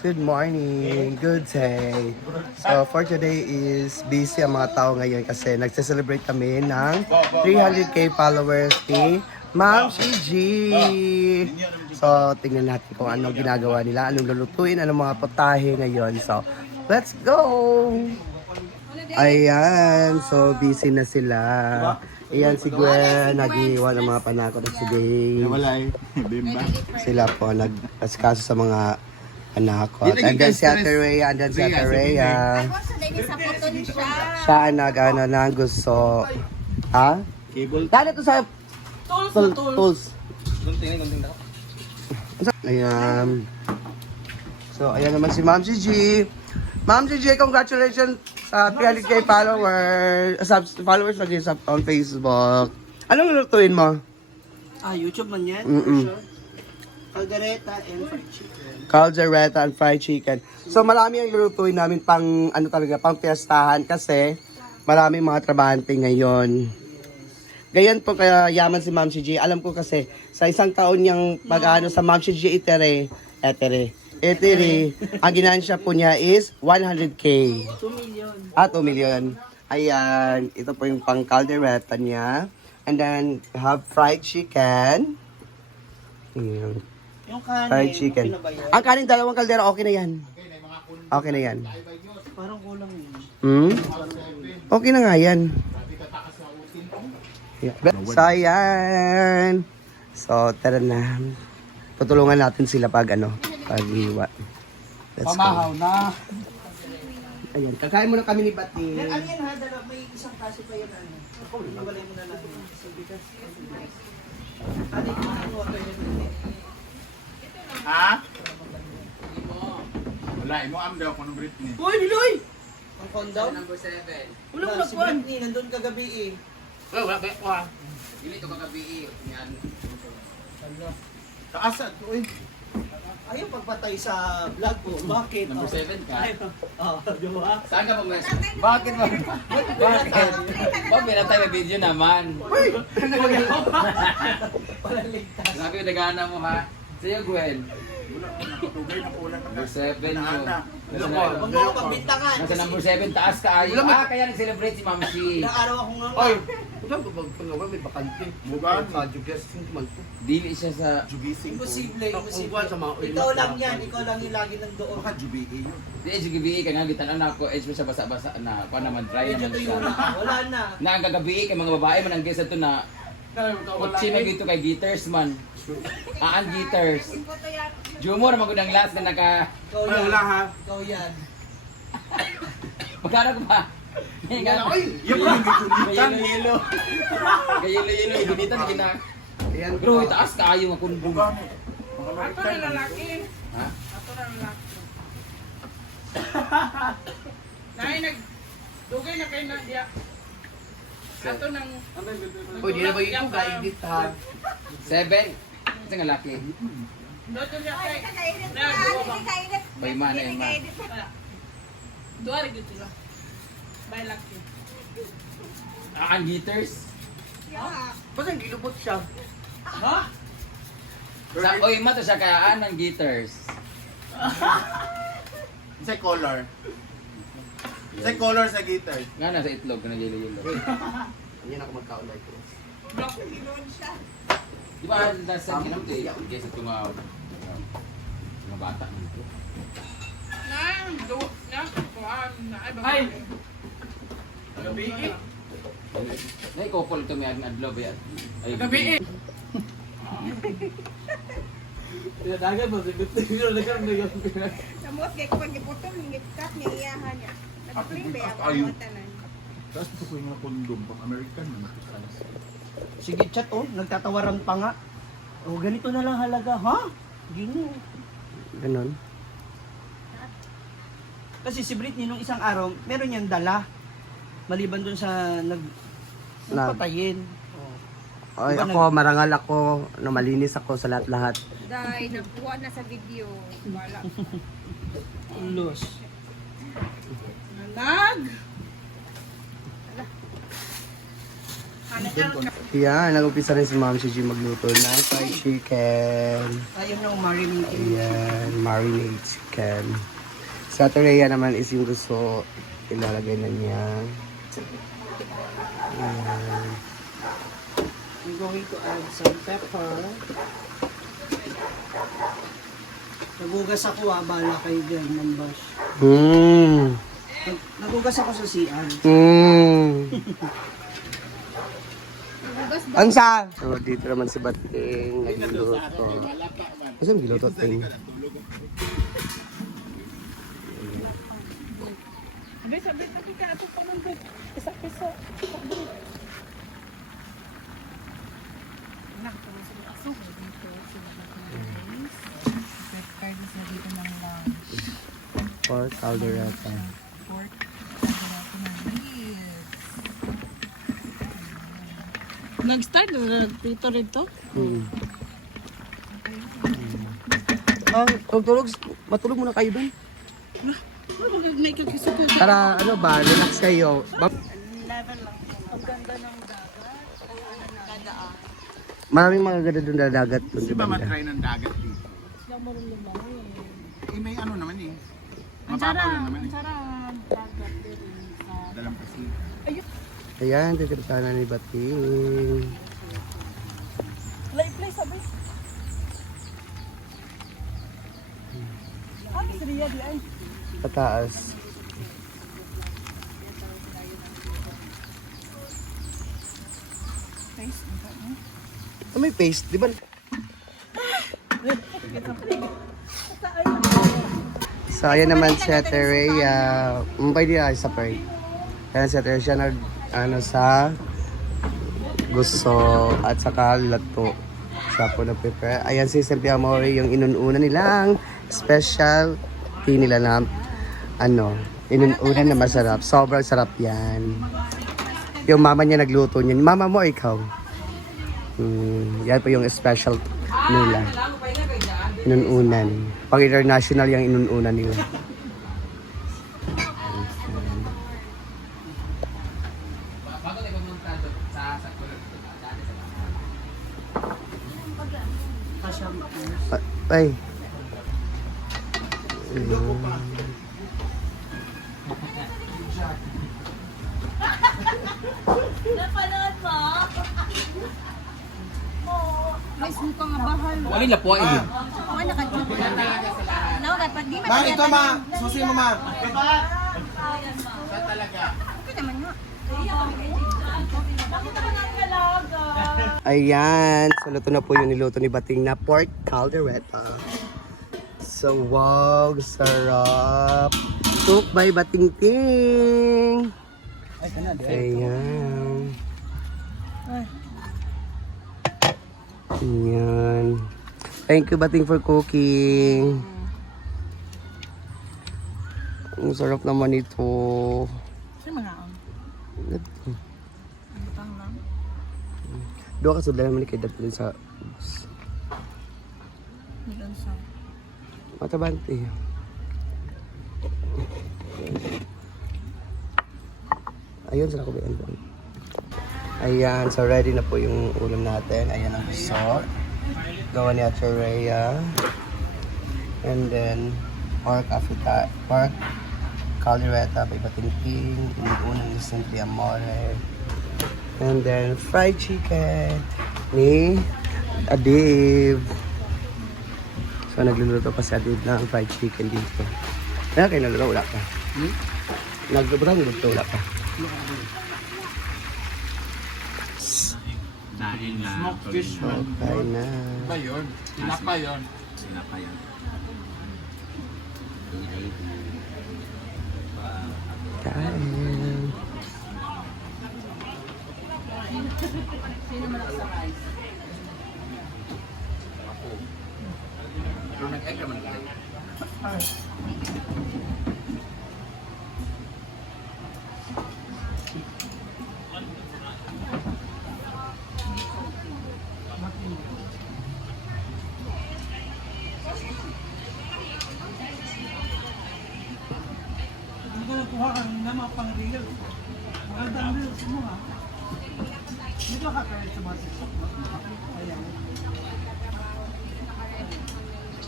guys, good morning, good day. So for today is busy ang mga tao ngayon kasi nagse-celebrate kami ng 300k followers ni Ma'am Gigi. So tingnan natin kung ano ginagawa nila, anong lulutuin, anong mga putahe ngayon. So let's go! Ayan, so busy na sila. Ayan si Gwen, nag-iwan ng mga panakot at si Day. Wala eh. Bimba. Sila po nag-asikaso sa mga panakot. And then si Ate Rhea, and then si Ate Rhea. Siya ang nag-ano na gusto. Ha? Cable. Dali to sa tools. Gunting daw. Ayan. So, ayan naman si Ma'am Gigi. Ma'am Gigi, congratulations sa 300k followers lagi sa on Facebook. Anong lutuin mo? YouTube man yan. Mm-mm. Sure. Caldereta and fried chicken. Caldereta and fried chicken. So marami ang lulutuin namin pang ano talaga, pang fiestahan kasi maraming mga trabahante ngayon. Gayon po kaya yaman si Ma'am Gigi. Alam ko kasi sa isang taon niyang pag-ano sa Ma'am Gigi Etere, ang ginansya po niya is 100k. 2 million. 2 million. Ayan, ito po yung pang caldereta niya. And then, have fried chicken. Ayan. Yung kanin, Fried chicken. pinabayan. Ang kanin, dalawang kaldera, okay na yan. Okay na yan. Parang kulang yun. Hmm? Okay na nga yan. Yeah. So, ayan. So, tara na. Tutulungan natin sila pag ano, pag-iwa. Let's Pamahaw go. na. Ayan, kakain muna kami ni Bati. Ano yan ha? May isang kaso pa yan. Ano? Ibalay mo na natin. So, because... Ano yung water yan? Ha? Wala, mo am daw kung Britney. Uy, Niloy! Ang condom? Number 7. Ulang Wala, si Britney, nandun kagabi eh. wala, wala. Dili to kagabi. Yan. Taas at, uy. Ayaw pagpatay sa vlog ko. Bakit? Number 7 ka. Di ba? Saan ka pumas? Bakit mo? Bakit? Bakit pinatay na video naman? Palaligtas. Sabi yung nagana mo ha? Sa'yo Gwen. Nakatugay na po lang. Number 7 mo. Huwag mo ako pagbintangan. Nasa number 7 taas ka ayo. Kaya nag-celebrate si Ma'am Shi. Ilang araw ako nga. Oy! Saan ba pag may bakante? Bugan. Sa Jugesting man po. Dili siya sa... Jugising po. Imposible, imposible. Uwan sa mga oil Ikaw na- lang yan. Ikaw lang yung lagi nang doon. Baka jubie yun. Di, GBE ka nga. Gitan na ako. Edge mo siya basa-basa na. Kung naman, dry Medyo naman tuyo siya. na. Wala na. Na ang kagabi kay mga babae man ang guess ito na kutsi na gito kay Gitters man. Ang Gitters. Jumor magud ang last na naka Ikaw Ay, yan. wala ha. Ikaw yan. magkano ko ba? Uy, yung yung gitulitan. Gayelo-yelo. Gayelo-yelo ibinitan gina. Ayan. Pero itaas kaayo nga kundong. Bugan. Mga American. Ha? Nay dugay na kay Nadia. Ato nang Uy, di na ba yung ga-edit ha? 7. Kasi nga laki. doto siya kay. Na duwa ba? Bay man na ma. Duwa rin dito lang. Bay laki. Ang Gitters. Basta gilubot siya. Ha? Sa oy mato siya kayaan ng Gitters. Sa color. Sa color sa guitar. Nga na sa itlog na yelo-yelo. Ayan ako magkaulay ko. Block. Di ba nasa kinamti? Guess ito mga bata nito. Nang do na kuan na ay ba. Ay! Gabi Nay couple to may adlaw ba yan? Ay Gabi. Dagan mo. Siguro na karoon na yun. Samot kay pag giputol ngipkat niya iyahan niya. Nagpling ba Ayun. ang tanan. Tapos ito ko yung mga kondom pang American na nakakalas. Sige chat oh. Nagtatawaran pa nga. Oh, ganito na lang halaga. Ha? Gino. Ganon. Kasi si Britney nung isang araw, meron niyang dala. Maliban dun sa nagpatayin. Oh. Ay, ako, marangal ako, no, malinis ako sa lahat-lahat. Dahil nagkuha na sa video. Wala. Ulos. Nag. Yan, nag-umpisa rin si Ma'am Gigi magluto ng fried chicken. Ayun yung marinate. Ayan, marinade chicken. chicken. Sa Terea naman is yung gusto ilalagay na niya. Ayan. I'm going to add some pepper. Nagugas ako bala kayo dyan, mambash. Nagugas ako sa CR. Ansa? So, dito naman si Bating nagluluto. Kasi nagluluto ting. Sabi ka ato pa nang isa-isa. Pork caldereta. Nag-start na dito rito? Matulog muna kayo dun. May kakisuko. Para ano ba, relax kayo. Maraming mga ganda dun na dagat dun. Di ba matry ng dagat dito? May ano naman eh. Mababaw lang naman eh. Dalampasi. Ayan, titirta na ni Bating. Play sabi. Siriya di ay. Pataas. May paste, di ba? So, ayan naman si Terea. Pwede na separate. Ayan si Terea siya nag, sa gusto at saka lato. Siya po nag-prepare. Ayan si Simply Amore, yung inununa nilang special tea nila na, inununa na masarap. Sobrang sarap yan. Yung mama niya nagluto niyan. Mama mo, ikaw? Yan po yung special nila. Inununan. Pang international yung inununan nila. Ay. Napanood mo? May suka nga bahal. Wali na po eh. Wala nakadito. No, dapat di Ma, ito ma! Susi mo ma! Okay naman nga. Ayan. So, luto na po yung niluto ni Bating na pork caldereta. So, wow. Sarap. Cook by Bating Ting. Ayan. Ayan. Thank you, Bating, for cooking. Ang sarap naman ito. Sino mga ang? Butang lang. Doon ka sudlan naman kay Dapilin sa bus. Meron sa. Matabante. Ayun, sila ko ba yan? Ayan, so ready na po yung ulam natin. Ayan ang gusto. Gawa ni Ate Rhea. And then, pork caldereta by Bating Ting. Unang ni Simply Amore. And then, fried chicken ni Adib. So, nagluluto pa si Adib ng fried chicken dito. Kaya kayo naluluto, wala ka. Nagluluto, wala ka. Smoked fish man. Okay na. Ba yun? Tinapa yun. Kain. Pero nag-egg naman tayo. Hindi ko nakuha ka na mga pang-real. Magandang reels mo ha. Dito ka kahit sa mga TikTok. Ayan.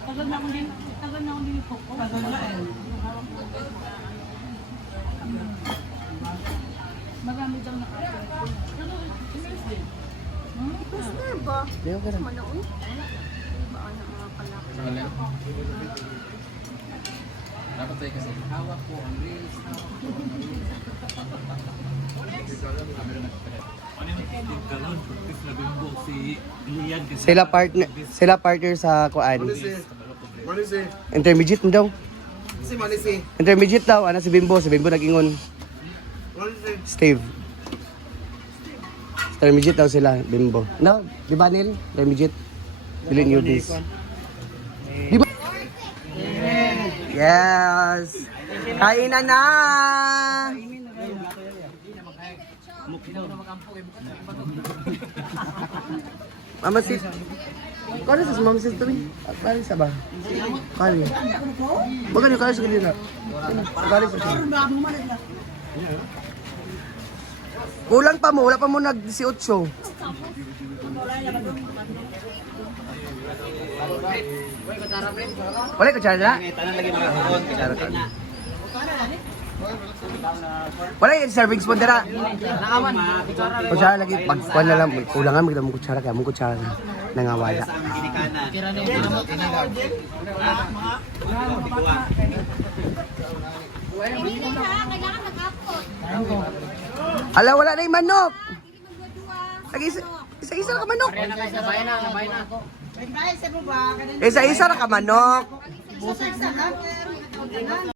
Tagal na akong din po. Tagal na eh. Marami daw na ako. Master ba? Di okay na. Manoon? Ba na mga kalaki? Dapat tayo kasi hawak ko ang reels. Sila partner sa kuan. Manisi. Intermediate daw. Si Manisi. Intermediate daw, ana si Bimbo nag-ingon. Manisi. Steve. Intermediate daw sila, Bimbo. No, di ba Neil? Intermediate. Dili newbies. Di ba? Yes! Kain na na! Mama sis. Kano sa mama sis tuloy? Kali sa ba? Kali. Baga niyo kali sa kanila. Kali sa siya. Kulang pa mo, wala pa mo nag-18. Wala ka tsara? Kutsara ka. Wala yung serving spoon dira. Kutsara lagi, pagkuhan na lang. Kulangan, magkita mo kutsara kaya mong kutsara na. Nangawala. Hindi ha, kailangan mag-upload. Ala, wala na yung manok. Hindi magdua-dua. Lagi isa-isa na ka manok. Nabay na ako. Isa-isa na ka manok. Isa-isa lang.